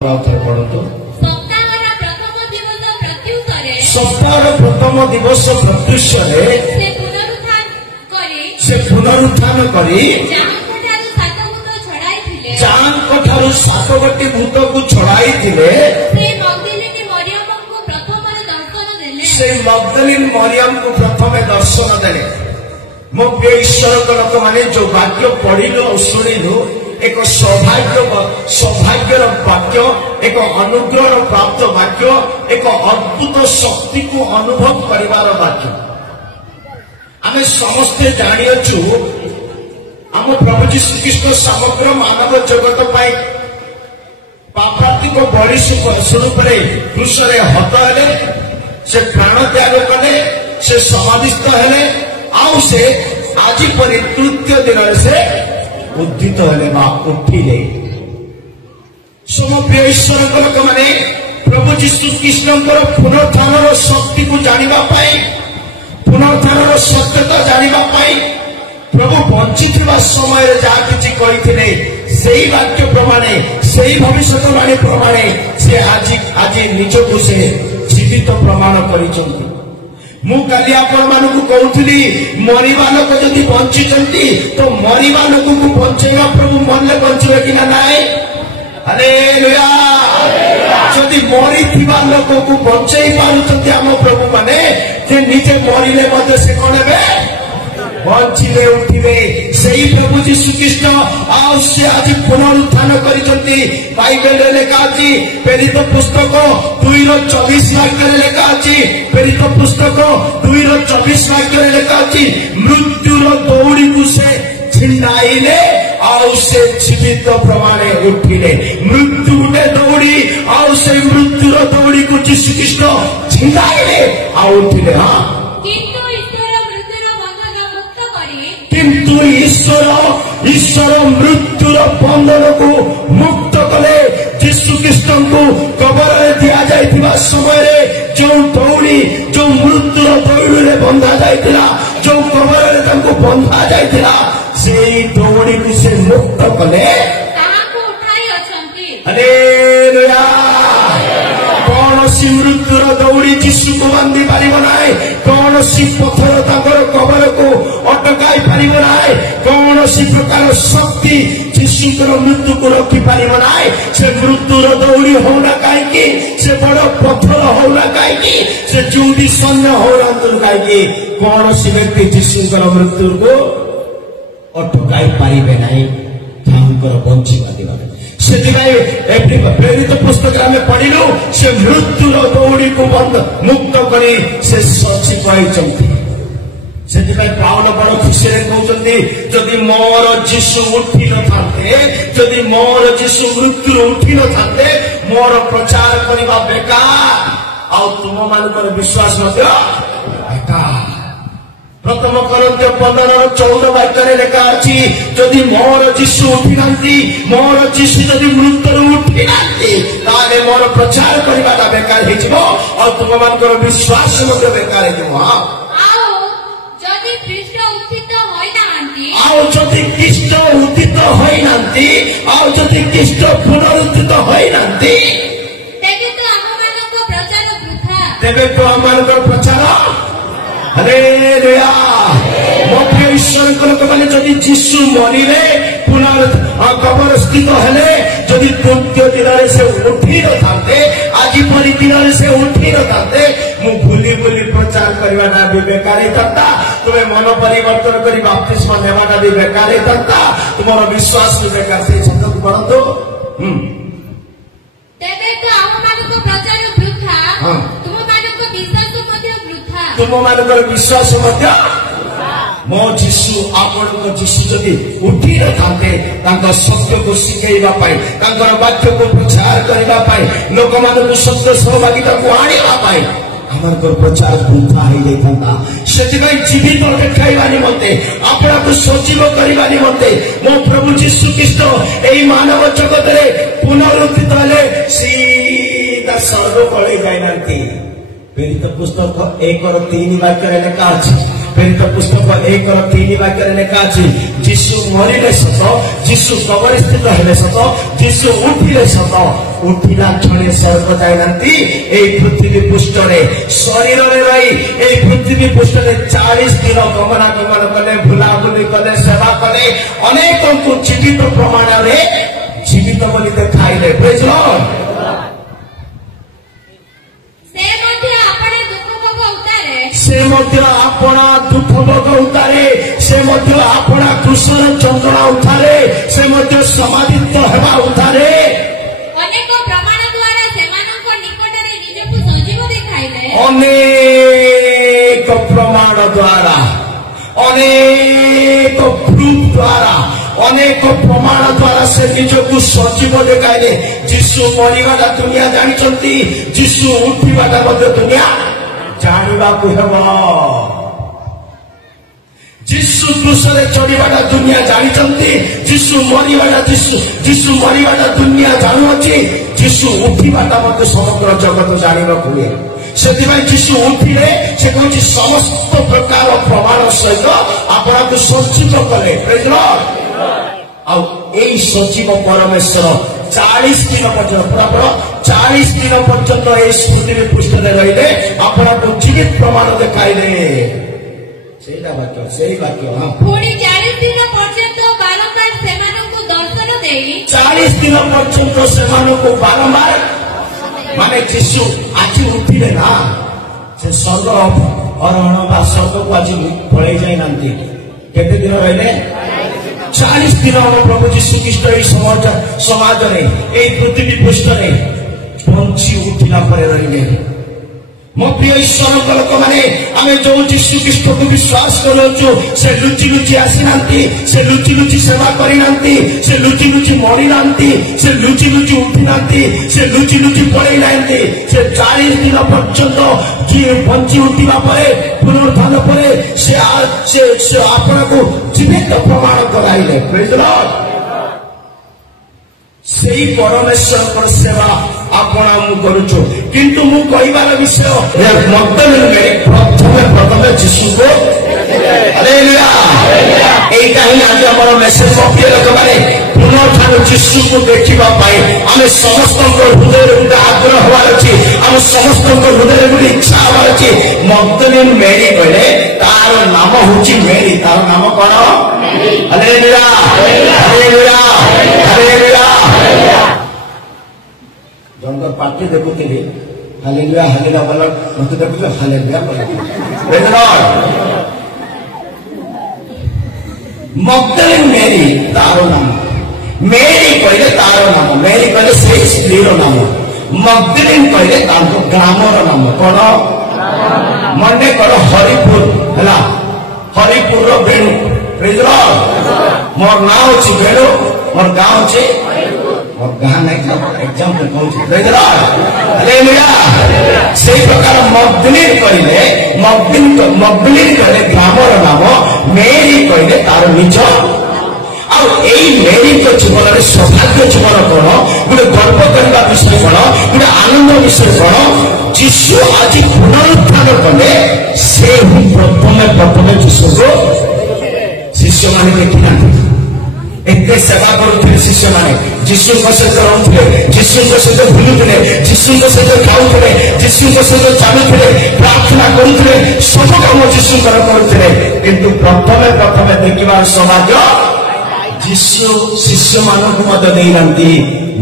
पढ़तु सप्ताह प्रथम दिवस प्रत्युषे से पुनरुत्थान करी जांकठारु 7 गोटी भूत को छड़ाई थिले से मगदलीन मरियम को प्रथम दर्शन देले। मो प्रिय ईश्वर लोक माने जो वाक्य पढ़िलु और शुणिलु एक सौभाग्यर वाक्य, एक अनुग्रह प्राप्त वाक्य, एक अद्भुत शक्ति को अनुभव करिवार वाक्य। आमे समस्ते जानियछु आम प्रभु जीशु ख्रीष्ट समग्र मानव जगत पाई पापात्मिक बड़ी स्वरूप क्रूशरे हत हेले, से प्राण त्याग कले, से समाधिस्थ हेले, आउ से आज परी तृतीय दिन से उद्धित हेले बा उठिले। सम प्रिय ईश्वर लोक माने प्रभु जीशु ख्रीष्ट पुनरुत्थान शक्ति को जानिबा पाई, पुनरुत्थान सत्यता जानिबा पाई, प्रभु बंची समय जहाँ किसी कही से वाक्य प्रमाणे से भविष्यवाणी प्रमाणे से आज निजक से जीवित प्रमाण कर। मुझे आपण कहूली मरवा लोक जदि बंची तो मरवा लोक को बचेगा प्रभु मन बचे कि ना नाई। हालेलुया। जदि मरी लोक को बचे पार्टी आम प्रभु माने निजे मरिले से कौन हे बंचिले उठिले। सही प्रभु जीशु ख्रीष्ट से आज पुनरुत्थान करिसंती। बाइबल लेखा अछि प्रेरित पुस्तक 2:24 वाक्य लेखा अछि, प्रेरित पुस्तक 2:24 वाक्य लेखा अछि मृत्युर दौड़ी को से छिंडाइले आउ से जीवित प्रमाणे उठिले। मृत्यु ने दौड़ी आउ से मृत्युर दौड़ी को जीशु ख्रीष्ट छिंडाइले आउ उठिले। हाँ, किंतु ईश्वर मृत्युर बंधन को मुक्त कले। जीशु ख्रीष्ट को कबर दिया जाइथिबा समय जो दौड़ी जो मृत्युर दौड़ी रे बंधा जाइथिला, जो कबर तांको बंधा जाइथिला, सेई दौड़ी को से मुक्त कले ताहाको उठाई अछंती। हालेलुया। कौन सी मृत्युर दौड़ी जीशु को बांधी पारिबो नाय, कौन सी पत्थर तांकर कबर को अटकाई पारिबो नाय, कौन सी प्रकार शक्ति जीशुकर मृत्यु को रखी पारिबो नाय। से मृत्युर दौड़ी होना कहीं, से बड़ पत्थर होना कहीं, से चूड़ी सैन्य होना कहीं, कौन सी व्यक्ति जीशुकर मृत्यु को अटकाई पारिबे नाय तांकर बंचिबा दिबा। से प्रेरित पुस्तक में पढ़िलु से मृत्युर दौड़ी को बंद मुक्त करी से सची कहते। से पाउल बड़ खुशी कहते जदि मोर जीशु उठी न थाते, जदि मोर जीशु मृत्यु उठी न थाते मोर प्रचार करने बेकार आ तुम मान विश्वास बेकार। प्रथम कोरिन्थियो 15:14 वाक्य लेखा अछि जदि मोर जीशु उठी नांती, मोर जीशु जदि मृत्यु उठी नांती ताले मोर प्रचार करवाटा बेकार हेजिबो और तुम मानकर विश्वास मते बेकार हेजिबो। हां, आओ जदि ख्रीष्ट उत्थित होई नांती, आओ जदि ख्रीष्ट उत्थित होई नांती, आओ जदि ख्रीष्ट पुनरुत्थित होई नांती तेबे तो आममानक प्रचार वृथा, तेबे तो आममानक प्रचार। हालेलुया। मोटे ईश्वर लोक माने जदि जीशु मरिले कबर स्थित हेले, जदि तृतीय दिन से उठी न थाते, आज परी दिन से उठी न थाते, मु भूली भूली प्रचार करवाटा भी बेकार होता, तुम्हें मन परिवर्तन कर बपतिस्मा नेवाटा भी बेकार होता, तुम्हारा विश्वास भी बेकार। से शब्द को पढ़ो। तेबे तो आममानक प्रचार वृथा, तुम मान विश्वास मो जीशु आपण जीशु जदि उठी न थाते सत्य को शिखेवा वाक्य को प्रचार करने लोक मान सत्य सहभागिता को आने आमर प्रचार वृथा हो जाता। से जीवित देखा निमंते आपण को सजीव करने निमंते मो प्रभु जीशु ख्रीष्ट यही मानव जगत में पुनरुत्थित हेले सीधा स्वर्ग पड़े जाना। प्रेरित पुस्तक 1:3 वाक्य लेखा अछि प्रेरित पुस्तक 1:3 वाक्य लेखा अछि जीशु मरिले सत जीशु कबर स्थित हेले सत जीशु उठिले सत उठिला क्षणे स्वर्ग जाइनांती ए पृथ्वी पृष्ठरे शरीर रे रही ए पृथ्वी पृष्ठरे 40 दिन गमनागमन कले भुलाभुली कले सेवा कले अनेक को जीवित प्रमाण रे जीवित बोली देखाइले प्रेज लॉर्ड से मध्य आपना दुख भोग उतारे से मध्य आपना कृष्ण चंद्रा उतारे से मध्य समाधित हेबा उतारे अनेक प्रमाण द्वारा सेमानक निकटरे निजको सजीव देखाइले अनेक प्रमाण द्वारा अनेक प्रूफ द्वारा अनेक प्रमाण द्वारा से निजको सजीव देखाइले जीशु मरिबाटा दुनिया जानिचंती जीशु उठिबाटा मध्य दुनिया जानिबा को हेबो जीशु क्रूसरे चढ़ीबाटा दुनिया जानिचंती जीशु मरिबाटा दुनिया जानुअछि जीशु उठिबाटा मध्य समग्र जगत जानिबा हुए सेतिबाई जीशु उठिले से कहछि समस्त प्रकार प्रमाण सहित आपनको सचिव कले प्रेज लॉर्ड आ एई सचिव परमेश्वर 40 दिन पर्यंत पूरा 40 दिन पर्यंत पृथ्वी पृष्ठ रही आपको जीवित प्रमाण देखाइले से वाक्य हाँ 40 दिन पर्यंत बारंबार सेमानकु दर्शन देई 40 दिन पर्यंत सेमानकु बारंबार माने जीशु आज उठिले ना से स्वर्ग अरहण बा स्वर्ग को आज पळै जाई नांती केते दिन रहिले 40 दिन प्रभु जीशु ख्रीष्ट समाज रे पृथ्वी पृष्ठ रे पंची उठिला पर रहिले मो प्रिय ईश्वर लोक माने आमे जो जीशु ख्रीष्ट को विश्वास करूछु से लुचि लुचि आसी नांती से लुचि लुचि सेवा करी नांती से लुचि लुचि मरी नांती से लुचि लुचि उठी नांती से लुचि लुचि पळै नांती से 40 दिन पर्यंत जी पंची उठिबा परे पुनरुत्थान परे से आपनको जीवित प्रमाण कराइले प्रेज लॉर्ड सेही परमेश्वर सेवा आपना मु करूछु किंतु मु कहिबार विषय मगदलिनी प्रथमे जीशु को हालेलुया एटा ही आज हमर मेसेज प्रिय लोक माने पुनरुत्थान जीशु को देखिबा पाई आमे समस्त हृदय रे आग्रह होवार अछि आम समस्त हृदय रे इच्छा होवार अछि मगदलिनी मेरी कहले तार नाम होची मेरी तार नाम कोन हालेलुया हालेलुया हालेलुया जनकर पार्टी देखुଥିଲି हालेलुया हालेलुया बोल मत देखु हालेलुया बोल प्रेज लॉर्ड मगदलिनी मेरी तारो नाम मेरी कहले तारो नाम मेरी कहले से स्त्री रो नाम मगदलिनी कहले ताको ग्रामर नाम कोन मने कर हरिपुर हला हरिपुर रो बेणु प्रेज लॉर्ड मोर नाम अछि बेणु मोर गांव अछि और गां नहीं था एग्जांपल कहूँ प्रेज लॉर्ड हालेलुया से प्रकार मगदलिनी कहले मगदलिनी कहले ग्रामर नाम मेरी कहले तार निज आ एई मेरी को जीवन रे सौभाग्य जीवन कोन गुटे गर्व करबा विषय कोन गुटे आनंद विषय कोन जीशु आज पुनरुत्थान कले से ही प्रथमे जीशु को शिष्य माने देखिना एते सेवा करुଥିଲେ शिष्य माने जीशु को सहित रहउଥିଲେ जीशु को सहित बुलुଥିଲେ जीशु को सहित खाउଥିଲେ जीशु को सहित चालुଥିଲେ प्रार्थना करुଥିଲେ सब काम जीशु करुଥିଲେ किंतु प्रथमे देखिबार सौभाग्य जीशु शिष्य मानक मत देई नांती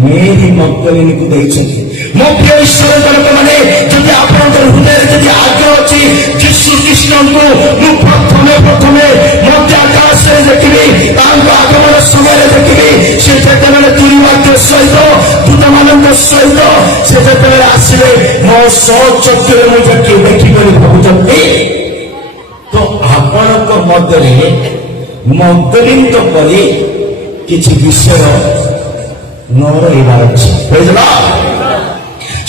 मेरी मगदलिनी को देइछथि मो प्रिय ईश्वर लोक माने जदि आपन हृदय जदि आग्रह अछि जीशु कृष्ण को मु प्रथमे मध्य आकाश से देखिबी तांको आगमन समय देखिबी से जेतेबेले तुरी वाक्य सहित दूतमानक सहित से जेतेबेले आसीबे मो सचक्षुरे मु देखि करी भाबुचंती तो आपनक मध्य रे मगदलिनी तो करी किछि विषय न रहिबार अछि प्रेज लॉर्ड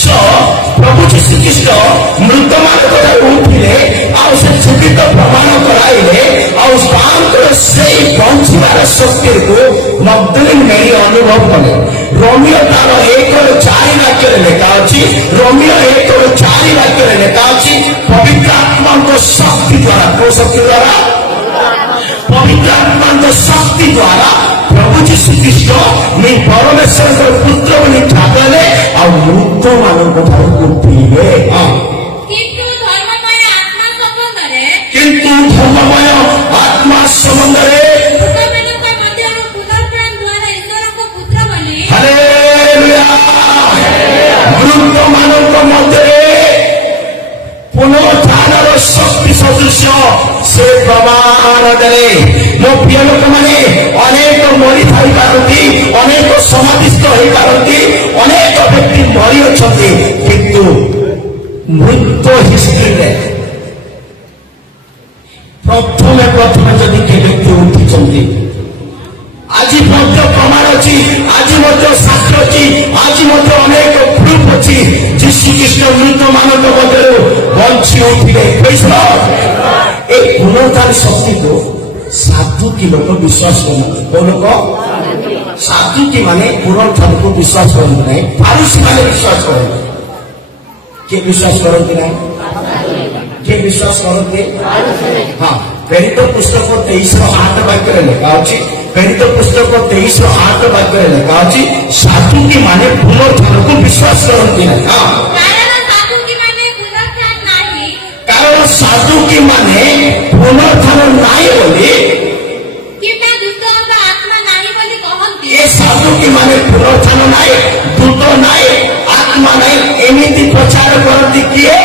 सो प्रभु जीशु ख्रीष्ट मृत मान उठिले आ से जीवित प्रमाण कराइले आ से बंचिबार शक्ति को मगदलिनी मेरी अनुभव कले रोमियो तार 1:4 वाक्य लेखा अछि रोमियो 1:4 वाक्य लेखा अछि पवित्र आत्मा को शक्ति द्वारा को शक्ति ଯୀଶୁଖ୍ରୀଷ୍ଟ ମୁଁ ପରମେଶ୍ୱରଙ୍କ ପୁତ୍ର ବୋଲି ଠାକୁରାଲେ ଆଉ ମୃତ ମାନଙ୍କ ଠାରୁ ଉଠିବେ। କିନ୍ତୁ ଧର୍ମମୟ ଆତ୍ମା ସମ୍ବନ୍ଧରେ ହାଲେଲୁୟା ମୃତ ମାନଙ୍କ ମଧ୍ୟରେ ପୁନରୁତ୍ଥାନର ଶକ୍ତି ସଦୃଶ ସେ ପ୍ରମାଣ ଦେଲେ। ମୋ ପ୍ରିୟ ଲୋକମାନେ ଅନେକ ମରିଥାଇପାରନ୍ତି, ଅନେକ ସମାଧିସ୍ଥ ହୋଇପାରନ୍ତି, ଅନେକ ବ୍ୟକ୍ତି ମରିଅଛନ୍ତି, କିନ୍ତୁ ମୃତ ହିଷ୍ଟ୍ରିରେ ପ୍ରଥମେ ଯଦି କିଏ ବ୍ୟକ୍ତି ଉଠିଛନ୍ତି ଆଜି ମଧ୍ୟ ପ୍ରମାଣ ଅଛି, ଆଜି ମଧ୍ୟ ସାକ୍ଷ୍ୟ ଅଛି, ଆଜି ମଧ୍ୟ ଅନେକ ପ୍ରୁଫ୍ ଅଛି ଯୀଶୁଖ୍ରୀଷ୍ଟ ମୃତ ମାନଙ୍କ ମଧ୍ୟରୁ ବଞ୍ଚି ଉଠିଲେ। ଏ ପୁନରୁତ୍ଥାନ ଶକ୍ତିକୁ ସାଧୁକି ଲୋକ ବିଶ୍ୱାସ କରନ୍ତି। କୋଉ ଲୋକ? ସାଧୁକି ମାନେ ପୁନରୁତ୍ଥାନକୁ ବିଶ୍ୱାସ କରନ୍ତି ନାହିଁ, ଫାରୁସୀ ମାନେ ବିଶ୍ୱାସ କରନ୍ତି। କିଏ ବିଶ୍ୱାସ କରନ୍ତି ନାହିଁ? କିଏ ବିଶ୍ୱାସ କରନ୍ତି? ହଁ, ପ୍ରେରିତ ପୁସ୍ତକ 23:8 ବାକ୍ୟରେ ଲେଖା ଅଛି, ପ୍ରେରିତ ପୁସ୍ତକ 23:8 ବାକ୍ୟରେ ଲେଖା ଅଛି, ସାଧୁକି ମାନେ ପୁନରୁତ୍ଥାନକୁ ବିଶ୍ୱାସ କରନ୍ତି ନାହିଁ। କାରଣ ସାଧୁକି ମାନେ ପୁନରୁତ୍ଥାନ ନାହିଁ ବୋଲି, ଏ ସାଧୁକି ମାନେ ପୁନରୁତ୍ଥାନ ନାହିଁ, ଦୂତ ନାହିଁ, ଆତ୍ମା ନାହିଁ ଏମିତି ପ୍ରଚାର କରନ୍ତି। କିଏ?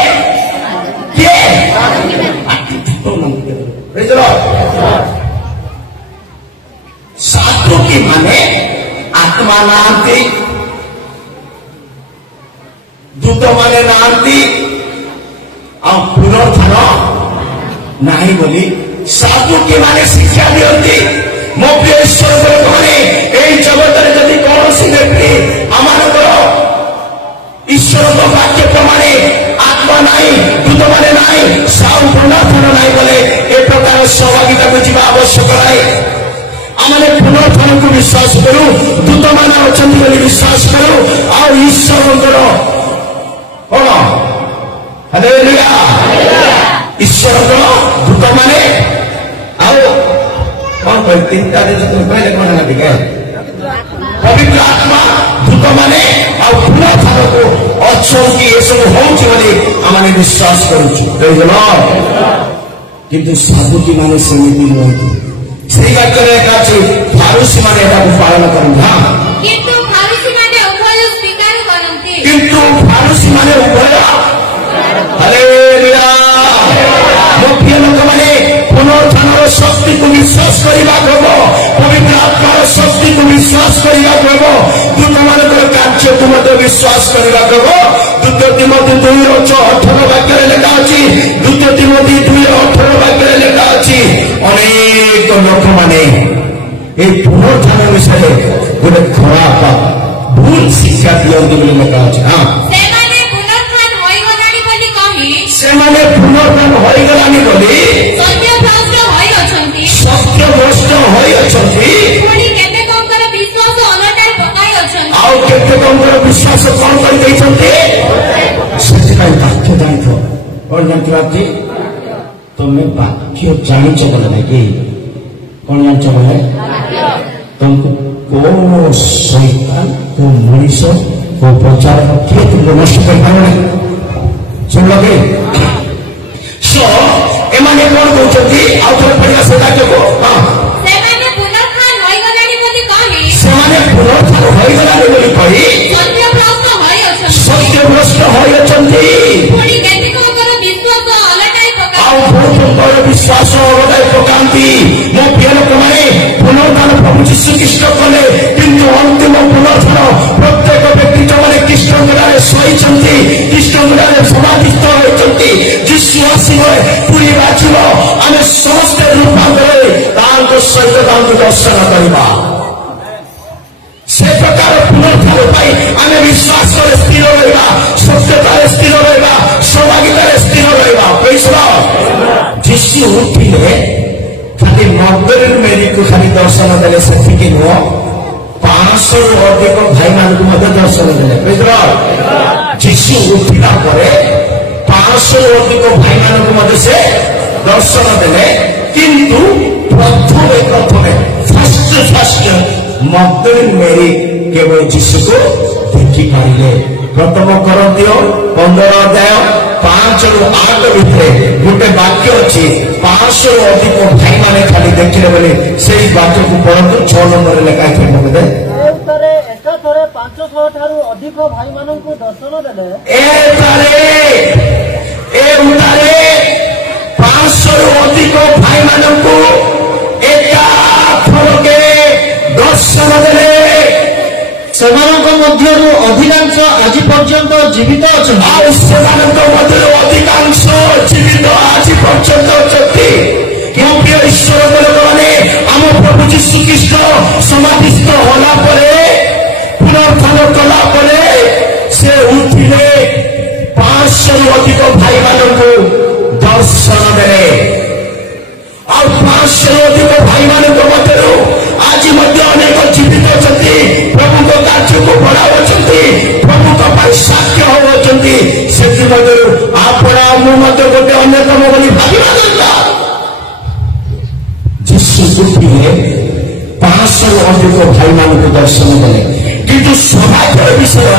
ସାଧୁକି ମାନେ ଆତ୍ମା ନାହାନ୍ତି, ଦୂତ ମାନେ ନାହାନ୍ତି, ଆଉ ପୁନରୁତ୍ଥାନ ନାହିଁ ବୋଲି ସାଧୁକି ମାନେ ଶିକ୍ଷା ଦିଅନ୍ତି। ମୋ ପ୍ରିୟ ଈଶ୍ୱର ଲୋକମାନେ, ଏହି ଜଗତରେ ଯଦି କୌଣସି ବ୍ୟକ୍ତି ଆମମାନଙ୍କର ଈଶ୍ୱରଙ୍କ ବାକ୍ୟ ପ୍ରମାଣେ ଆତ୍ମା ନାହିଁ, ଦୂତ ମାନେ ନାହିଁ, ସାଉ ପୁନରୁତ୍ଥାନ ନାହିଁ ବୋଲେ ଏ ପ୍ରକାର ସହଭାଗିତାକୁ ଯିବା ଆବଶ୍ୟକ ନାହିଁ। ଆମେ ପୁନରୁତ୍ଥାନକୁ ବିଶ୍ୱାସ କରୁ, ଦୂତମାନେ ଅଛନ୍ତି ବୋଲି ବିଶ୍ୱାସ କରୁ, ଆଉ ଈଶ୍ୱରଙ୍କର କଣ? ହାଲେଲୁୟା ଈଶ୍ୱରଙ୍କର ଦୂତମାନେ ଆଉ କଣ କହିଲେ? ତିନିଟା ଜିନିଷ କହିଲେ କଣ ହେଲା ଟିକେ? ପବିତ୍ର ଆତ୍ମା, ଦୂତମାନେ ଆଉ ପୁନରୁତ୍ଥାନକୁ ଅଛନ୍ତି, ଏସବୁ ହଉଛି ବୋଲି ଆମେ ବିଶ୍ୱାସ କରୁଛୁ। କିନ୍ତୁ ସାଧୁକି ମାନେ ସେମିତି ନୁହନ୍ତି। ସେଇ ବାକ୍ୟରେ ଲେଖା ଅଛି, ଫାରୁସୀ ମାନେ ଏଟାକୁ ପାଳନ କରନ୍ତି। ହଁ, କିନ୍ତୁ ଫାରୁସୀ ମାନେ ଉଭୟ। ହାଲେଲୁୟା ମୋ ପ୍ରିୟ ଲୋକମାନେ, ପୁନରୁତ୍ଥାନର ଶକ୍ତିକୁ ବିଶ୍ୱାସ କରିବାକୁ ହେବ, ପବିତ୍ର ଆତ୍ମାର ଶକ୍ତିକୁ ବିଶ୍ୱାସ କରିବାକୁ ହେବ, ଦୂତମାନଙ୍କର କାର୍ଯ୍ୟକୁ ମଧ୍ୟ ବିଶ୍ୱାସ କରିବାକୁ ହେବ। ଦ୍ୱିତୀୟ ତିମୋଥୀ 2:18 ବାକ୍ୟରେ ଲେଖା ଅଛି, ଦ୍ୱିତୀୟ ତିମୋଥୀ 2:18 ବାକ୍ୟରେ ଲେଖା ଅଛି, ଅନେକ ଲୋକମାନେ এই পুনরুত্থান বিষয়ে গোটে খরাপ ভুল শিক্ষা দিয়ନ୍ତି ବୋଲି ଲେଖା ଅଛି। ହଁ, ସେମାନେ ପୁନରୁତ୍ଥାନ ହୋଇଗଲାଣି ବୋଲି ସତ୍ୟଭ୍ରଷ୍ଟ ହୋଇଅଛନ୍ତି, ଆଉ କେତେକଙ୍କର ବିଶ୍ୱାସ କଣ କରିଦେଇଛନ୍ତି। ସେଥିପାଇଁ ବାକ୍ୟ ଜାଣିଥ, କଣ ଜାଣିଥିବ କି ତମେ ବାକ୍ୟ ଜାଣିଛ ବୋଲେ ନାଇଁ, କଣ ଜାଣିଛ ବୋଲେ तुमको कौन शैतान को मनुष्य को प्रचार किए तुमको नष्ट कर पारे सुन लगे। सो एमाने कौन कहते आउ थोड़ा पढ़िया से ताके को हां सेमाने पुनरुत्थान होई गलानी बोली कहि सत्यभ्रष्ट होई अछंती पुणी केतेकर विश्वास अलटाई पका आउ भूतंकर विश्वास अलटाई पकांती। मो प्रिय लोक माने पुनरुत्थान प्रभु यीशु ख्रीष्ट कले, किंतु अंतिम पुनरुत्थान प्रत्येक व्यक्ति जो माने ख्रीष्टंगरारे सोईचंती, ख्रीष्टंगरारे समाधिस्थ होइचंती, यीशु आसीबे पुरी बाजिब, आमे समस्त रूपांतरे तांको सहित तांको दर्शन करिबा। से प्रकार पुनरुत्थान पाई आमे विश्वास करे स्थिर रहिबा, सत्यतारे स्थिर रहिबा, सहभागितारे स्थिर रहिबा। Praise Lord. यीशु उठिले खाली मगदलीन मेरी को खाली दर्शन देले सेठिके नुह, 500 अधिक भाई मानकु मध्य दर्शन देले। Praise Lord. यीशु उठिला परे 500 अधिक भाई मानकु मध्य से दर्शन देले, किंतु प्रथमे फर्स्ट मगदलिनी मेरी केवल जीशु को देखी पारे। प्रथम करंतियो 15 अध्याय 5 ରୁ 8 ଭିତରେ गोटे वाक्य अच्छी 500 ରୁ अधिक भाई माने खाली देखिले बोले से वाक्य को पढ़तु 6 नंबर लेखा है बोले एका थरे 500 ठारू अधिक भाई माननकु दर्शन देले ए उतारे 500 ରୁ अधिक भाई माननकु एका थरके दर्शन देले। सेमानक मध्यरु अधिकांश आज पर्यंत जीवित अछन आ सेमानक मध्यरु अधिकांश जीवित आज पर्यंत अछति। क्यों प्रिय ईश्वर बोले आम प्रभु यीशु ख्रीष्ट समाधिस्थ होला परे पुनरुत्थान कला परे से उठिले 500 ରୁ अधिक भाई मानकु दर्शन देले। और 500 ରୁ अधिक भाई मानक मध्यरु आज मध्य अनेक जीवित अछति प्रभु को कार्य को बढ़ावछंती प्रभु को पर साक्ष्य होवछंती सेति मध्यरु आपणा मु मध्य गोटे अन्यतम बोली भाबिबा दरकार। यीशु उठिले 500 ରୁ अधिक भाई मानक दर्शन देले किंतु सौभाग्य विषय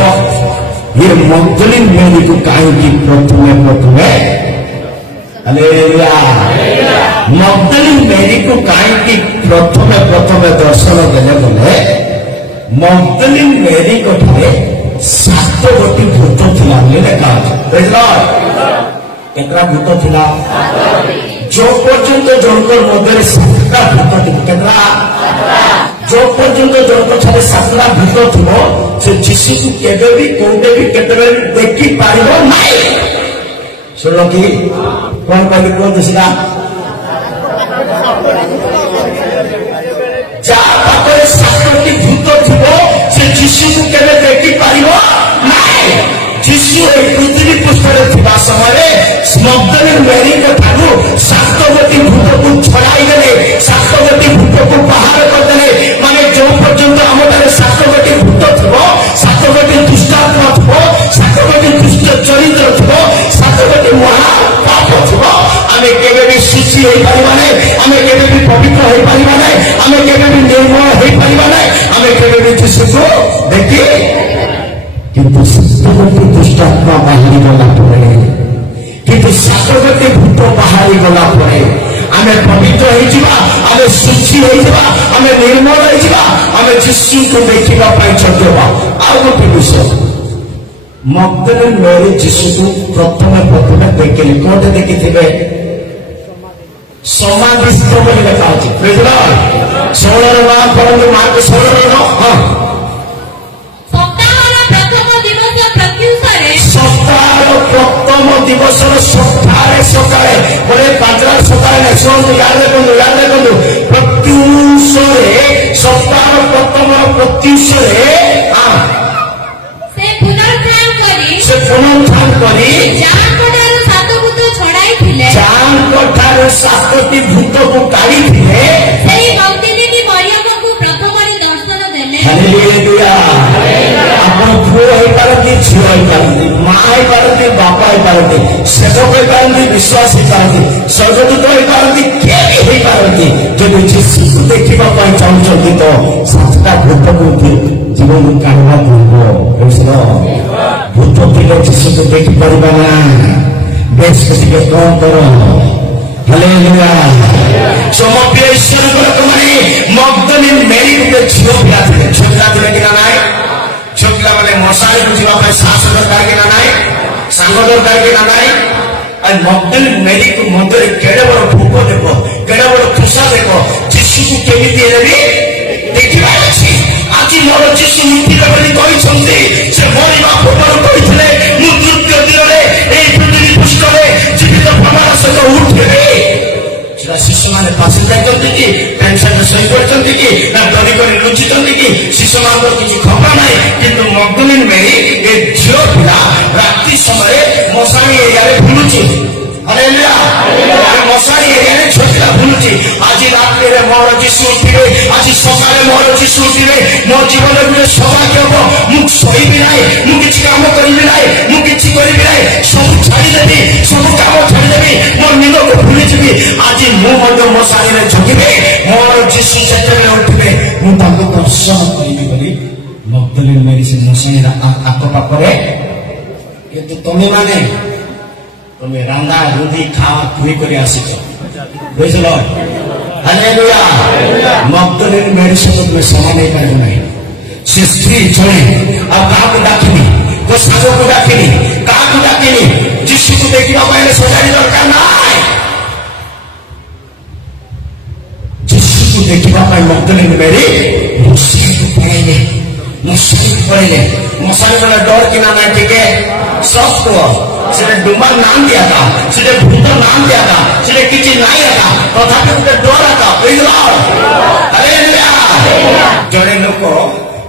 ये मगदलिनी मेरी को कहीं प्रथमे हालेलुया मगदलिनी मेरी को कहीं प्रथमे दर्शन देले बोले मगदलिनी मेरी को ठारे 7 गोटी भूत थिला लेखा केतरा भूत थिला जो पर्यंत जनकर मध्य 7टा भूत केतरा जो पर्यंत जनकर ठारे 7टा भूत थिबो से जीशु को केबे भी कोटे भी केतरे देखि पारिबो नाही। सुनो कि कौन कहली को दूसरा जा पाखरे 7टी भूत थिबो से जीशु को केबे देखि पारिबो नाही। जीशु ए पृथ्वी पृष्ठरे थिबा समय मगदलिनी मेरी को ठारू 7 गोटी भूत को छड़ाई देले 7 गोटी भूत को बाहर कर देले माने जो पर्यंत हमरे 7 गोटी भूत थिबो 7 गोटी दुष्टात्मा थिबो 7 गोटी दुष्ट चरित्र थिबो 7 गोटी महा पाप थिबो आमे केबे भी शुचि होई परिबा नै आमे केबे भी पवित्र होई परिबा नै आमे केबे भी निर्मल होई परिबा नै आमे केबे भी यीशु को देखि किंतु 7 गोटी दुष्टात्मा बाहरी गला परे किंतु 7 गोटी भूत बाहरी गला परे आमे पवित्र होई जिबा आमे शुचि होई जिबा आमे निर्मल होई जिबा आमे यीशु को देखिबा पई चलबा। आ गोटे विषय मगदलिनी मेरी यीशु को प्रथमे देखिले कोठे देखिथिबे समाधिस्थ बोली लिखा अछि। प्रेज द लॉर्ड 16 माह पढ़ो मार्क 16 हां सप्ताहर प्रथम दिवस सप्ताहे सकाळे बोले 5 सकाळे सुन याद रखो प्रत्युषरे सप्ताहर प्रथम प्रत्युषरे हां से पुनरुत्थान करी जानकोठारु 7 भूत छड़ाई थिले जानकोठारु 7टी भूत को काढी थिले सेही मगदलिनी मरियम को प्रथमरे दर्शन देले। हालेलुया आपण पुओ होई पारती झियो होई पारती मां होई पारती बापा होई पारती सेवक होई पारती विश्वास होई पारती स्वर्गदूत होई पारती के भी होई पारती जब यीशु को देखिबा पई चाहउछंती तो 7टा भूत को जीवन काढवा पड़ो बुझलो भूत थिले यीशु को देखि परिबा ना बेस के कौन करो। हालेलुया समप्रिय ईश्वर को माने मगदलिनी मेरी को झियो पिला थे कि नाय छोटला माने मशारी को जीवा पे साहस दरकार के नाय संग दरकार के नाय और मगदलिनी मेरी को मंदिर केड़े बड़ भूख देखो केड़े बड़ खुशा देखो यीशु को केमिति एबी देखिबा अछि। आज मोर यीशु उठिले बोली कहि छंती से मरिबा पूर्व कहिथिले मु तृतीय दिनरे एई पृथ्वी पृष्ठरे जीवित प्रमाण सहित उठिबे सेटा शिशु माने पासे जाइछंती कि टेंशन में सही करछंती कि ना डरी करी लुचिछंती कि शिशु मानकर किछि खबर नाही किंतु मगदलिनी मेरी ए झियो पिला रात्रि समय मशानी एरिया रे बुलुची। हालेलुया मशानी एरिया रे छोटला बुलुची आज रात्रि रे मोर यीशु उठिबे आज सकाळे मोर यीशु उठिबे मो जीवन रे सौभाग्य हो मु सहीबी नाही मु किछि काम करिबी नाही मु किछि करिबी नाही सब छाडी देबी सब काम छाडी देबी मोर निद को भूली जिबी आज मु मध्य मशानी रे झुकिबे मोर यीशु सेते उठिबे मुझे दर्शन करी बोली मगदलिनी मेरी से मसाई आख पाखे किंतु तुम्हें माने तुम्हें रांधा रुंधी खावा खुई कर आसिच बुझल हालेलुया मगदलिनी मेरी से तुम्हें समान नहीं पार नहीं से स्त्री जड़े अब क्या डाकिनी को सागो को डाकिनी क्या डाकिनी जिसु को देखा पाए सजाई दरकार ना जिसु को देखा पाए मगदलिनी मेरी मसाई वाला डर कि ना टिके सब को से डुम्बा नाम दिया था से भूत नाम दिया था से किसी नहीं था तथापि गोटे डर था जड़े लोक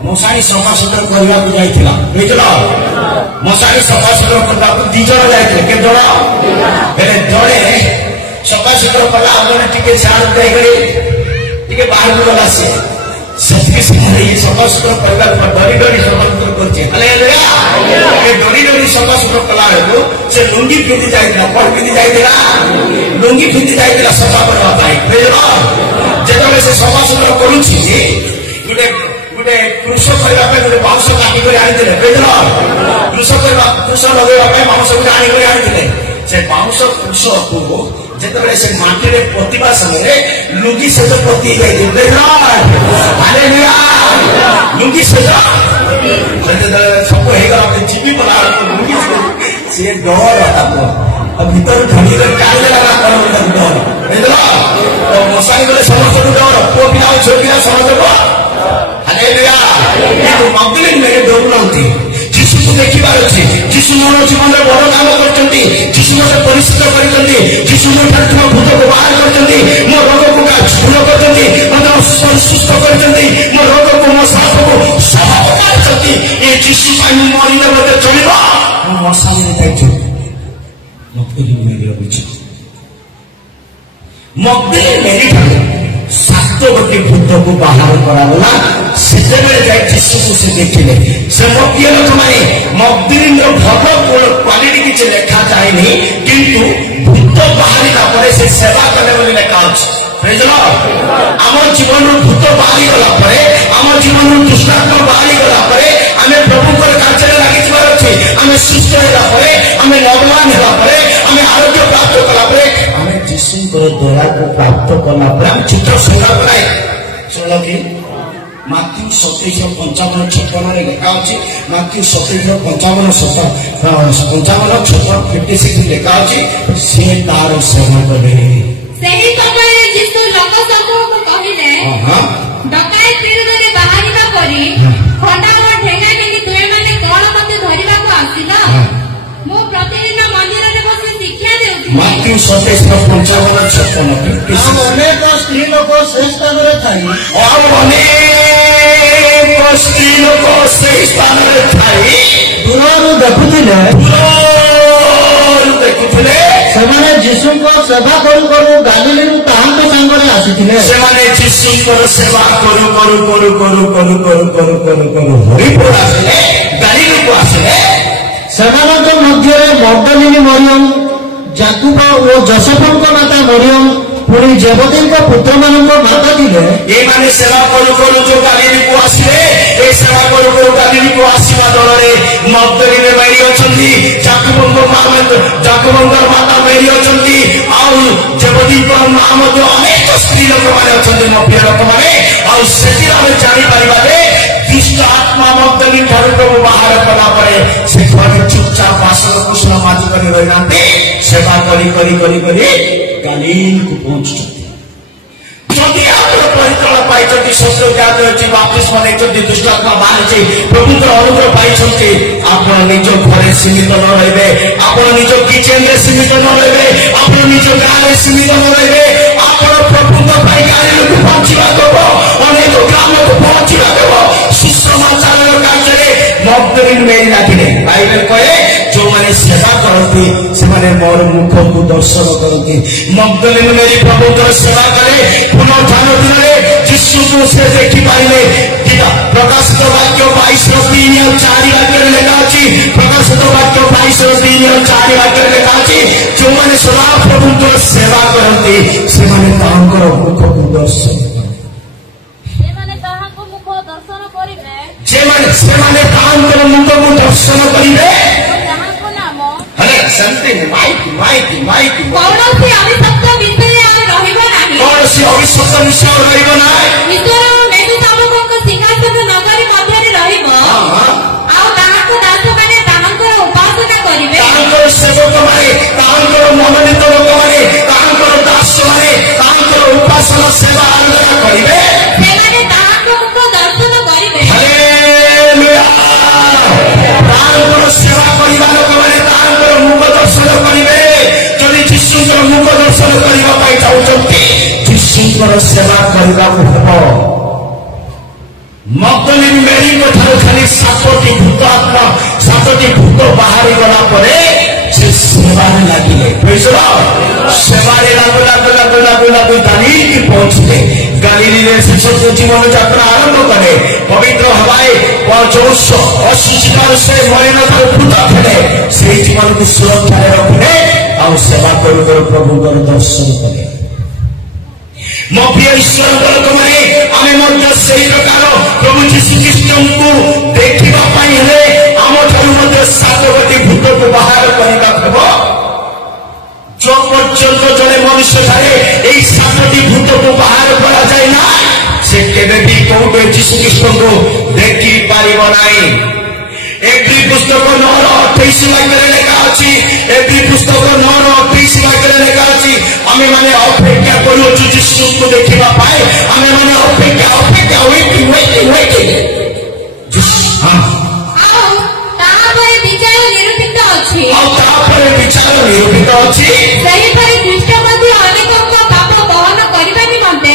मशाणी सफासुतर करने बुझल मशाणी सफासुतर करने दी जन जाते के जन जड़े सफासुतर कला जड़े टे झाड़ दे बाहर को गला सी सफासुतर करने डरी डरी सफासुतर कर डरी डरी सफासुतर कला से लुंगी पिंधि जाता कौन पिंधि जाता लुंगी पिंधि जाता सफा करने जो से सफासुतर करुच्ची गोटे गोटे कृष करने गोटे बाउंश काटिक आनी कृष कृष लगे बाउंश को आनी से बाउंश कृष को जिते से माटी पोता समय लुंगी से पोती लुंगी से सब हो जीवी पड़ा लुंगी से डर भीतर धनी डर मशाणी गले समस्त डर पुओ पिला झील पिला समस्त मगदलिनी मेरी डरुना जीशु को देखिबार अच्छे जीशु मोर जीवन में बड़ काम करते जीशु मत परिचित कर जीशु मोर भूत को बाहर कर मो रोग को भूल कर सुस्थ कर मो रोग को मो साप को सब कर ये जीशु मरीने मत चलो मशाणी मगदलिनी मेरी मगदलिनी मेरी सात गोटे भूत को बाहर कराला से जीशु को से देखिले से मकिया लोक मैंने मगदलिनी भल क्वालिटी किसी लेखा जाए किंतु भूत बाहर से सेवा कले लेखा आम जीवन भूत बाहरी गला आम जीवन दुष्टात्मा बाहरी गला आम प्रभु कार्य लगी अच्छे आम सुस्थ होगा आम नवमान होगा आम आरोग्य प्राप्त कला आम जीशु दया को प्राप्त कला चित्र संग्रह कराए शुण कि माथ्यू 27:55-56 लेखा अच्छी माथ्यू 27:55-56 लेखा अच्छी से तार सेवा करे डकायत विरुद्ध बाहरिबा परी खंडा और ठेंगा नेली तुमे माने कोन मते धरिबाको आसिला मो प्रतिदिन मंदिर रे बसी शिक्षा देउथि माथ्यू 27:55-56 अनेक स्त्री लोक से स्थान रे थाई और अनेक स्त्री लोक से स्थान रे थाई दूरनु देखुथिले सेमाने जीशु को सेवा करू करू गालिली तांको संगरे आसीथिले सेमाने जीशु को सेवा करू करू करू करू करू करू करू करू करू हरिपुर आसिले गालिली को आसिले सेमानक मध्य मगदलिनी मरियम जाकुब और जोसेफଙ୍କ माता मरियम पुरी जेबदी पुत्र मान माता दिले ये माने सेवा करू करू जो गालिली को आसिले ए सेवा करू करू गालिली को आसीबा दलरे मगदलिनी मेरी अछंती जाकुबंकर माता मेरी अछंती आउ जेबदी को मां मध्य अनेक स्त्री लोक माने अछंती मफिया लोक माने आउ सेति आमे जानि परिबा रे दुष्ट आत्मा मगदलिनी ठारू प्रभु बाहर कला परे से घरे चुपचाप बासन कुशल माजी करी रहि नांते सेवा करी करी करी करी गालिल को पहुंचते जदि आप परित्राण पाइछन्ति शस्त्र ज्ञात अछि बाप्तिस्मा नेछन्ति दुष्टात्मा बाहरिछि प्रभुतर अनुग्रह पाइछन्ति आपण निज घरे सीमित न रहिबे आपण निज किचन रे सीमित न रहिबे आपण निज गाँ रे सीमित न रहिबे आपण प्रभुतर पाइ गाली को पहुंचिबा देबो अनेक ग्राम को पहुंचिबा देबो सुसमाचार कार्य रे मगदलिनी मेरी लागिले बाइबल कहे जो माने सेवा करती से माने मोर मुख को दर्शन करती मगदलिनी मेरी प्रभुतर सेवा करे पुनरुत्थान दिन में जीशु को से देखि पाइले गीता प्रकाशित वाक्य 22:3-4 वाक्य लेखा अछि प्रकाशित वाक्य 22:3-4 वाक्य लेखा अछि जो माने सदा प्रभुतर सेवा करती से माने तांकर मुख को दर्शन से माने ताहा ସେମାନେ ତାଙ୍କର ମୁଖକୁ ଦର୍ଶନ କରିବେ। ହେଲେ ସେମିତି ମାଇକି କୌଣସି ଅଭିଶପ୍ତ ବିଷୟରେ ଆଉ ରହିବ ନାହିଁ। କୌଣସି ଅବିଶ୍ୱାସ ବିଷୟ ରହିବ ନାହିଁ। ଈଶ୍ୱର ମେଘୁଶାବକଙ୍କ ସିଂହାସନ ନଗରୀ ମଧ୍ୟରେ ରହିବ। ଆଉ ତାହାଙ୍କ ଦାସମାନେ ତାହାଙ୍କର ଉପାସନା କରିବେ। ତାଙ୍କର ସେବକମାନେ, ତାଙ୍କର ମନୋନୀତ ଲୋକମାନେ, ତାଙ୍କର ଦାସମାନେ ତାଙ୍କର ଉପାସନା ସେବା ଆରାଧନା କରିବେ। ସେମାନେ ତାହାଙ୍କ ମୁଖ ଦର୍ଶନ କରିବେ। ହାଲେଲୁୟା। ତାଙ୍କର ସେବା କରିବା ଲୋକମାନେ ତାଙ୍କର ମୁଖ ଦର୍ଶନ କରିବେ। ଯଦି ଯୀଶୁଙ୍କର ମୁଖ ଦର୍ଶନ କରିବା ପାଇଁ ଚାହୁଁଛନ୍ତି, ଯୀଶୁଙ୍କର ସେବା କରିବାକୁ ହେବ। ମଗଦଲିନୀ ମେରୀଙ୍କ ଠାରୁ ଖାଲି 7ଟି ଭୂତ ଆତ୍ମା, 7ଟି ଭୂତ ବାହାରି ଗଲା ପରେ ସେ ସେବାରେ ଲାଗିଲେ। ସେବାରେ ଲାଗୁ ଗାଲିଲକି ପହଞ୍ଚିଲେ। ଗାଲିଲରେ ଶିଶୁ ଜୀବନ ଯାତ୍ରା ଆରମ୍ଭ କଲେ। ପବିତ୍ର ହବାଏ 80 ସେ ମରିନଠାରୁ ଭୂତ ଥିଲେ, ସେଇ ଜୀବନକୁ ସୁରକ୍ଷାରେ ରଖିଲେ। ଆଉ ସେବା କରୁ କରୁ ପ୍ରଭୁଙ୍କର ଦର୍ଶନ କଲେ। ମୋ ପ୍ରିୟ ଈଶ୍ୱରଙ୍କ ଲୋକମାନେ, ଆମେ ମଧ୍ୟ ସେହି ପ୍ରକାର ପ୍ରଭୁ ଯୀଶୁଖ୍ରୀଷ୍ଟଙ୍କୁ ଦେଖିବା ପାଇଁ ହେଲେ ଆମଠାରୁ ମଧ୍ୟ 7ଟି ଭୂତକୁ ବାହାର କରିବାକୁ ହେବ। जो पर्यंत जड़े मनुष्य ठारे यही 7टी भूतକୁ ବାହାର କରାଯାଏ ନା, ସେ କେବେ ବି କୋଉଠି ଯୀଶୁଖ୍ରୀଷ୍ଟ को ଦେଖି ପାରିବ ନାହିଁ। ଏଭ୍ରି ପୁସ୍ତକ 9:28 ବାକ୍ୟରେ ଲେଖା ଅଛି। ଏଭ୍ରି ପୁସ୍ତକ 9:28 ବାକ୍ୟରେ ଲେଖା ଅଛି, ଆମେ ମାନେ ଅପେକ୍ଷା କରୁଅଛୁ ଯୀଶୁଙ୍କୁ ଦେଖିବା ପାଇଁ। ଆମେ ମାନେ ଅପେକ୍ଷା ୱେଟିଂ। ଆଉ ତାପରେ ବିଚାର ନିରୂପିତ ଅଛି। ସେହିପରି ଖ୍ରୀଷ୍ଟ ମଧ୍ୟ ଅନେକଙ୍କ ପାପ ବହନ କରିବା ନିମନ୍ତେ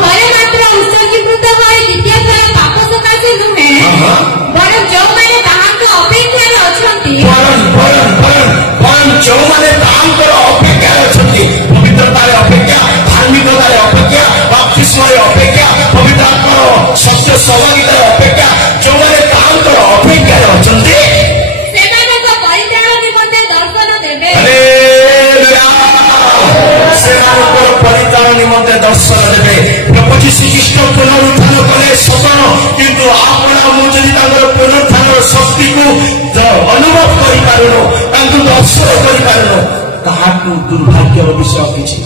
ଥରେ ମାତ୍ର ଉତ୍ସର୍ଗୀକୃତ ହୋଇ ଦ୍ୱିତୀୟ ଥର ପାପ ସକାଶେ ନୁହେଁ, ବରଂ ଯେଉଁମାନେ ତାହାଙ୍କ ଅପେକ୍ଷାରେ ଅଛନ୍ତି, ଯେଉଁମାନେ ତାଙ୍କର ଅପେକ୍ଷାରେ ଅଛନ୍ତି, ପବିତ୍ରତାରେ ଅପେକ୍ଷା, ଧାର୍ମିକତାରେ ଅପେକ୍ଷା, ବାପ୍ତିସ୍ମରେ ଅପେକ୍ଷା, ପବିତ୍ର ଆତ୍ମାର ସତ୍ୟ ସହଭାଗିତାରେ ଅପେକ୍ଷା, ଯେଉଁମାନେ ତାଙ୍କର ଅପେକ୍ଷାରେ ଅଛନ୍ତି, ସେମାନଙ୍କ ପରିତ୍ରାଣ ନିମନ୍ତେ ଦର୍ଶନ ଦେବେ। ସେମାନଙ୍କର ପରିତ୍ରାଣ ନିମନ୍ତେ ଦର୍ଶନ ଦେବେ। ପ୍ରଭୁ ଯୀଶୁଖ୍ରୀଷ୍ଟ ପୁନରୁତ୍ଥାନ କଲେ ସତ, କିନ୍ତୁ ଆପଣ ମୁଁ ଯଦି ତାଙ୍କର ପୁନରୁତ୍ଥାନର ଶକ୍ତିକୁ ଅନୁଭବ କରିପାରୁନୁ, ତାଙ୍କୁ ଦର୍ଶନ କରିପାରୁନୁ, ତାହାକୁ ଦୁର୍ଭାଗ୍ୟର ବିଷୟ କିଛି।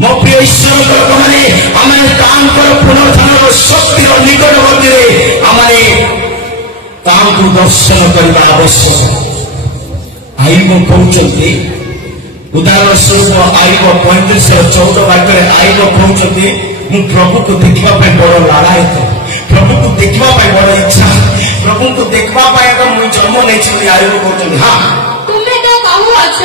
ମୋ ପ୍ରିୟ ଈଶ୍ୱରଙ୍କ ଲୋକମାନେ, ଆମେ ତାଙ୍କର ପୁନରୁତ୍ଥାନର ଶକ୍ତିର ନିକଟବର୍ତ୍ତୀରେ ଆମେ ତାହାଙ୍କୁ ଦର୍ଶନ କରିବା ଆବଶ୍ୟକ। ଆଇବ କହୁଛନ୍ତି, ଉଦାହରଣ ସ୍ୱରୂପ ଆଇବ 35:14 ବାକ୍ୟରେ ଆଇବ କହୁଛନ୍ତି, ମୁଁ ପ୍ରଭୁକୁ ଦେଖିବା ପାଇଁ ବଡ ଲାଳାୟିତ, ପ୍ରଭୁକୁ ଦେଖିବା ପାଇଁ ବଡ ଇଚ୍ଛା, ପ୍ରଭୁଙ୍କୁ ଦେଖିବା ପାଇଁ ମୁଁ ଜନ୍ମ ନେଇଛି ବୋଲି ଆଇବ କହୁଛନ୍ତି। ହଁ, ତୁମେ ତ କହୁଅଛ,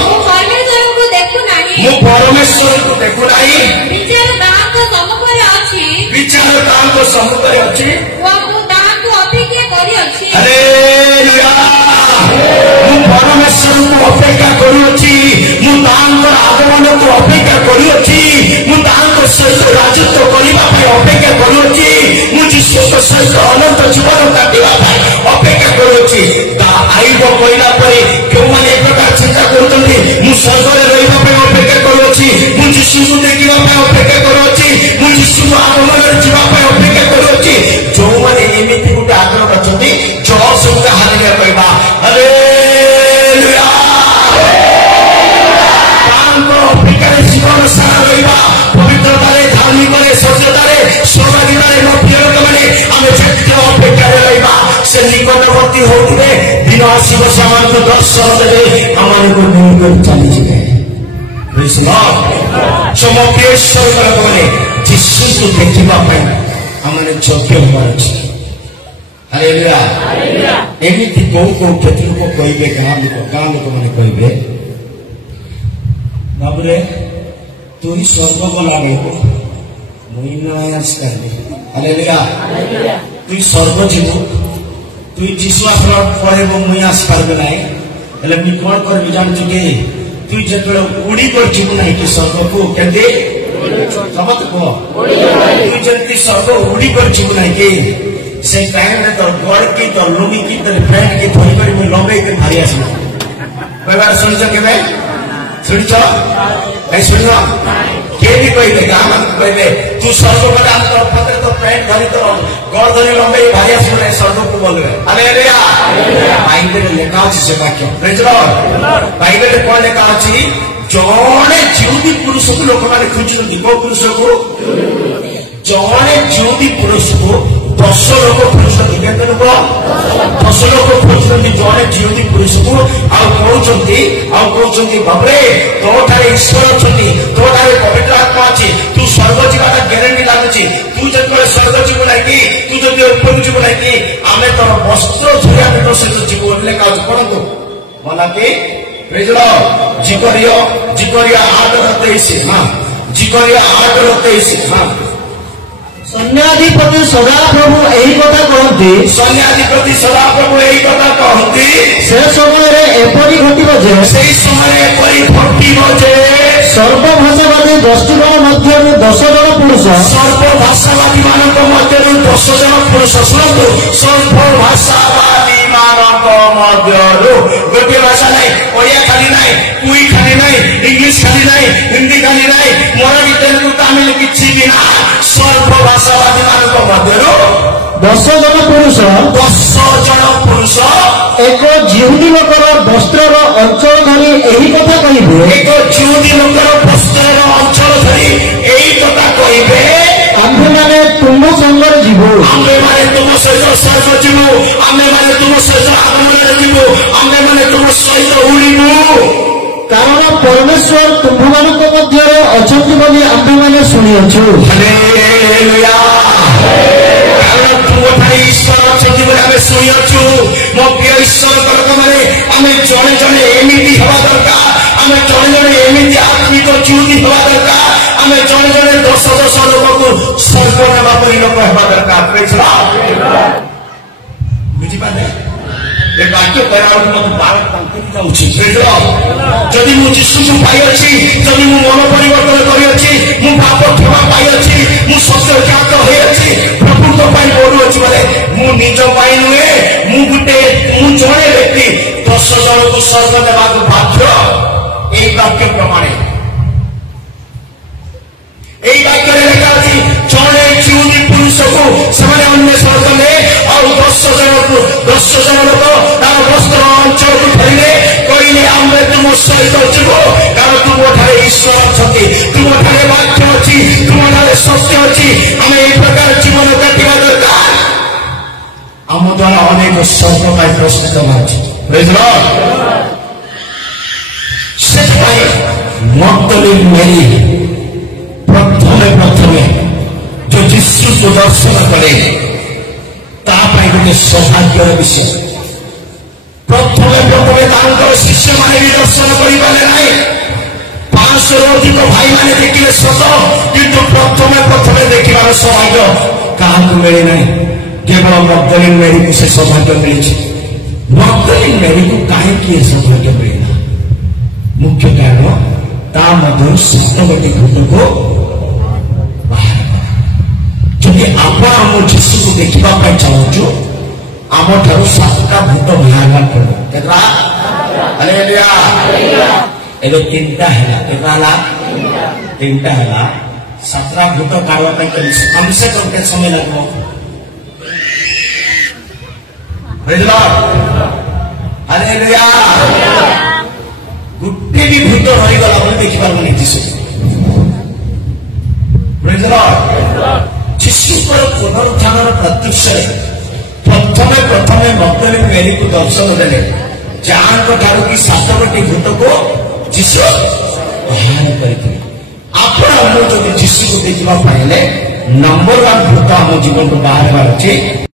ମୁଁ ପରମେଶ୍ୱରଙ୍କୁ ଦେଖୁନାହିଁ, ମୁଁ ପରମେଶ୍ୱରଙ୍କୁ ଦେଖୁନାହିଁ, ବିଚାର ତାହାଙ୍କ ସମ୍ମୁଖରେ ଅଛି, ବିଚାର ତାହାଙ୍କ ସମ୍ମୁଖରେ ଅଛି, ଓ ମୁଁ ତାହାଙ୍କୁ ଅପେକ୍ଷା କରିଅଛି। ହାଲେଲୁୟା। ମୁଁ ପରମେଶ୍ୱରଙ୍କୁ ଅପେକ୍ଷା କରୁଅଛି, ମୁଁ ତାଙ୍କର ଆଗମନକୁ ଅପେକ୍ଷା କରୁଅଛି, ମୁଁ ତାଙ୍କ ସହିତ ରାଜତ୍ୱ କରିବା ପାଇଁ ଅପେକ୍ଷା କରୁଅଛି, ମୁଁ ଯୀଶୁଙ୍କ ସହିତ ଅନନ୍ତ ଜୀବନ କାଟିବା ପାଇଁ ଅପେକ୍ଷା କରୁଅଛି। ତା ଆଇବ କହିଲା ପରେ କେଉଁମାନେ ଏ ପ୍ରକାର ଚିନ୍ତା କରୁଛନ୍ତି, ମୁଁ ସ୍ୱର୍ଗରେ ରହିବା ପାଇଁ ଅପେକ୍ଷା କରୁଅଛି, ମୁଁ ଯୀଶୁଙ୍କୁ ଦେଖିବା ପାଇଁ ଅପେକ୍ଷା କରୁଅଛି, ମୁଁ ଯୀଶୁଙ୍କ ଆଗମନରେ ଯିବା ପାଇଁ ଅପେକ୍ଷା କରୁଅଛି। ଯେଉଁମାନେ ଏମିତି ଗୋଟେ ଆଗ୍ରହ ଅଛନ୍ତି, ଜଳ ସବୁ ହାଲେଲୁୟା କହିବା। ହାଲେଲୁୟା। ତାଙ୍କ ଅପେକ୍ଷାରେ ଜୀବନ ସାରା ରହିବା, ପବିତ୍ରତାରେ, ଧାର୍ମିକରେ, ସତ୍ୟତାରେ, ସୌଭାଗ୍ୟତାରେ ପ୍ରିୟ ଲୋକମାନେ ଆମେ ଯେତେ ଅପେକ୍ଷାରେ ରହିବା, ସେ ନିକଟବର୍ତ୍ତୀ ହଉଥିବେ। ଦିନ ଆସିବ ସେମାନଙ୍କୁ ଦର୍ଶନ ଦେବେ, ଆମମାନଙ୍କୁ ନେଇକରି ଚାଲିଯିବେ। ଲୋକମାନେ ଯୀଶୁଙ୍କୁ ଦେଖିବା ପାଇଁ ଆମେ ଯୋଗ୍ୟ ହେବାର ଅଛି। ହାଲେଲୁୟା। ଏମିତି କୋଉ କ୍ଷେତ୍ର ଲୋକ କହିବେ, ଗାଁ ଲୋକମାନେ କହିବେ, ବାବୁରେ তুই স্বর্গ গলাবে মুই নয় আসকাবি। হালেলুয়া। তুই স্বর্গ যাব, তুই যিশু আসবার পরে মুই আসপারবে নাই, ହେଲେ ମୁଇଁ କଣ କରିବି ଜାଣିଛୁ କି? তুই ଯେତେବେଳେ ଉଡି କରିଯିବୁ ନାହିଁ କି ସ୍ୱର୍ଗକୁ, କେମିତି ସମସ୍ତେ କୁହ, তুই ଯେମିତି ସ୍ୱର୍ଗ ଉଡି କରିଯିବୁ ନାହିଁ କି, ସେ ଟାଇମରେ ତୋର ଗଡ଼ କି ତୋର ଲୁଙ୍ଗି କି ତୋର ପ୍ୟାଣ୍ଟ କି ଧରିକରି ମୁଇଁ ଲମ୍ବେଇକି ବାହାରି ଆସିବି। କହିବାର ଶୁଣିଛ କେବେ? ଶୁଣିଛ? ଶୁଣିବ किए भी कहते गाँ मान कहते तू स्वर्ग गले आम तो पते तो पैंट धरी तो गड़ धरी लंबे भाई आसुले स्वर्ग को बोलवे हालेलुया बाइबल लेखा अछि से वाक्य प्रेज लॉर्ड बाइबल कोन लेखा अछि जणे जीवदी पुरुष को लोक माने खुजुंदी को पुरुष को जणे जीवदी पुरुष को 10 लोक खोजुंदी केते लोक 10 लोक खोजुंदी जणे जीवदी पुरुष को आ कहउचंदी बाबरे तो ठारे ईश्वर अछंती तो ठारे पवित्र आत्मा अछि तू स्वर्ग जीवाटा ग्यारंटी लागुची तू जब स्वर्ग जीव लागी तू जब ऊपर जीव लागी आमे तो वस्त्र धुया पेट से जीव बोलले का पड़ंतु मला के प्रेज लॉर्ड जिकरिया 8:23 हां जिकरिया 8:23 हां सैन्याधिपति सदाप्रभु यही कथा कहती सैन्याधिपति सदाप्रभु यही कथा कहती से समय एपरी घटिब जे सेही समय एपरी घटिब जे सर्वभाषावादी 10 जन मध्यरु 10 जन पुरुष सर्वभाषावादी मानक मध्यरु 10 जन पुरुष शुणु सर्वभाषावादी मानक मध्यरु गोटे भाषा नहीं ओया खाली नहीं कुई खाली नहीं इंग्लिश खाली नहीं हिंदी खाली नहीं मराठी तेलुगु तमिल किछि भी ना सर्वभाषावादी मानक मध्यरु 10 जन पुरुष 10 जन पुरुष एक जिहुदी लोकर वस्त्रर अंचल धरी यही कथा कहिबे एक जिहुदी लोकर वस्त्रर अंचल धरी यही कथा कहिबे आम्भे माने तुम संगर जीवो आम्भे माने तुम सहित स्वर्ग जीवो आम्भे माने तुम सहित आगमन जीवो आम्भे माने तुम सहित उड़िबो कारण परमेश्वर तुम्भमानक मध्यरे अछंती बोली आम्भे माने सुनियछु हालेलुया कारण तुमठारे ईश्वर अछंती बोली आमे सुनियछु मो प्रिय ईश्वर करक माने आमे जणे जणे एमिति हवा दरकार आमे जणे जणे एमिति आत्मिक जीवनी हवा दरकार आमे जणे जणे 10 लोक को स्वर्ग नेबा परि लोक हवा दरकार प्रेज लॉर्ड बुझी पाले ए वाक्य कहला मत बारक पंक्ति जाउछि प्रेज लॉर्ड जदि मु यीशु को पाई अछि जदि मु मन परिवर्तन करि अछि मु पाप क्षमा पाई अछि मु सत्य ज्ञात होई अछि प्रभु तो पाई बोलु अछि माने मु निज पाई नुए मु जणे व्यक्ति 10 जन को स्वर्ग नेबा को बाध्य এই বাক্য প্রমাণে এই বাক্যে লেখা আছে জনে জিউদি পুরুষକୁ ସେମାନେ ଅନ୍ୟ ସ୍ୱର୍ଗରେ ଆଉ 10 ଜଣ ଲୋକ ତାର ବସ୍ତ୍ର ଅଞ୍ଚଳକୁ ଧରିଲେ କହିଲେ ଆମେ ତୁମ ସହିତ ଯିବୁ କାରଣ ତୁମଠାରେ ଈଶ୍ୱର ଅଛନ୍ତି ତୁମଠାରେ ବାକ୍ୟ ଅଛି ତୁମଠାରେ ସତ୍ୟ ଅଛି ଆମେ ଏହି ପ୍ରକାର ଜୀବନ କାଟିବା ଦରକାର ଆମ ଦ୍ୱାରା ଅନେକ ସ୍ୱର୍ଗ ପାଇଁ ପ୍ରସ୍ତୁତ ଅଛି ପ୍ରେଜ୍ ଲର୍ଡ ସେଥିପାଇଁ ମଗଦଲିନ ମେରୀ ପ୍ରଥମେ जो यीशु को दर्शन कले गोटे सौभाग्यर विषय प्रथम शिष्य मैंने भी दर्शन करें ना 500 अधिक भाई मैंने देखिले सत किंतु प्रथम देखार सौभाग्य क्या मिले ना केवल मगदलिन मेरी को से सौभाग्य मिली मगदलिन मेरी को कहीं सौभाग्य मिलना मुख्य कारण ता मध्य 7टी भूत को जदि आप जीशु को देखा चाहूँ आम ठार 7टा भूत बाहर पड़ो एवं 3टा है 3टा है 7टा भूत काढ़ा कम से कम के समय लगो गोटे भी भूत रहीगला देखिपार नहीं जीशु जीशुकर पुनरुत्थान प्रत्युषे प्रथमे मगदलिन मेरी को दर्शन देले जहाँ ठारू कि 7टी भूत को जीशु बाहर करते आप जीशु को देखा पाइले नंबर 1 भूत आम जीवन को बाहर अच्छे